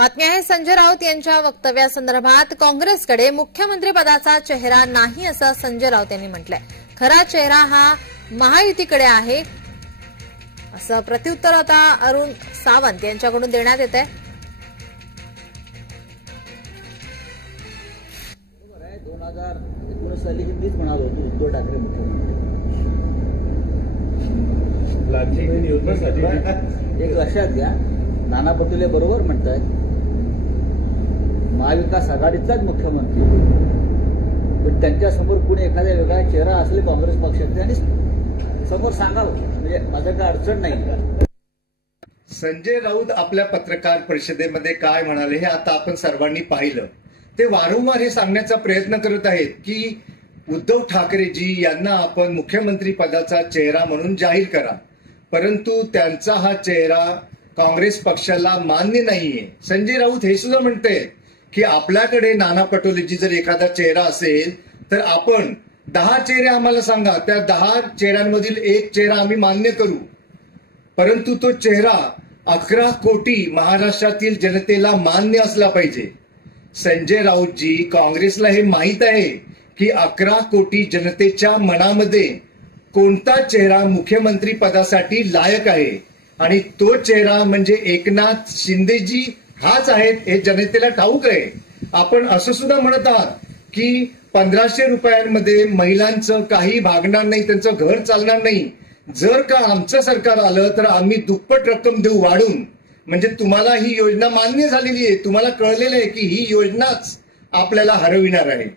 बातमी आहे संजय राऊत यांच्या वक्तव्यासंदर्भात काँग्रेसकडे मुख्यमंत्री पदाचा चेहरा नाही असं संजय राऊत यांनी म्हटलंय। खरा चेहरा हा महायुतीकडे आहे असं प्रत्युत्तर आता अरुण सावंत यांच्याकडून देण्यात येत आहे। 2019 साली मीच म्हणालो होतो उद्धव ठाकरे मुख्यमंत्री। एक लक्षात घ्या, नाना पटोले बरोबर म्हणतात महाविकास आघाडीचाच मुख्यमंत्री, पण त्यांच्यासमोर कुणी एखाद्या वेगळा चेहरा असले काँग्रेस पक्षाचे आणि समोर सांगावं, म्हणजे माझं काय अडचण नाही। संजय राऊत आपल्या पत्रकार परिषदेमध्ये काय म्हणाले हे आता आपण सर्वांनी पाहिलं। ते वारंवार हे सांगण्याचा प्रयत्न करत आहेत की उद्धव ठाकरेजी यांना आपण मुख्यमंत्री पदाचा चेहरा म्हणून जाहीर करा, परंतु त्यांचा हा चेहरा काँग्रेस पक्षाला मान्य नाहीये। संजय राऊत हे सुद्धा म्हणते की आपल्याकडे नाना पटोलेजी जर एखादा चेहरा असेल तर आपण 10 चेहरे आम्हाला सांगा, त्या 10 चेहऱ्यांमधील एक चेहरा आम्ही मान्य करू, परंतु तो चेहरा 11 कोटी महाराष्ट्रातील जनतेला मान्य असला पाहिजे। संजय राऊतजी, काँग्रेसला हे माहित आहे की 11 कोटी जनतेच्या मनामध्ये कोणता चेहरा मुख्यमंत्री पदासाठी लायक आहे आणि तो चेहरा म्हणजे एकनाथ शिंदेजी हाच आहे हे जनतेला ठाऊक आहे। आपण असं सुद्धा म्हणत आहात की 1500 रुपयांमध्ये महिलांचं काही भागणार नाही, त्यांचं घर चालणार नाही। जर का आमचं सरकार आलं तर आम्ही दुप्पट रक्कम देऊ वाढून, म्हणजे तुम्हाला ही योजना मान्य झालेली आहे, तुम्हाला कळलेलं आहे की ही योजनाच आपल्याला हरविणार आहे।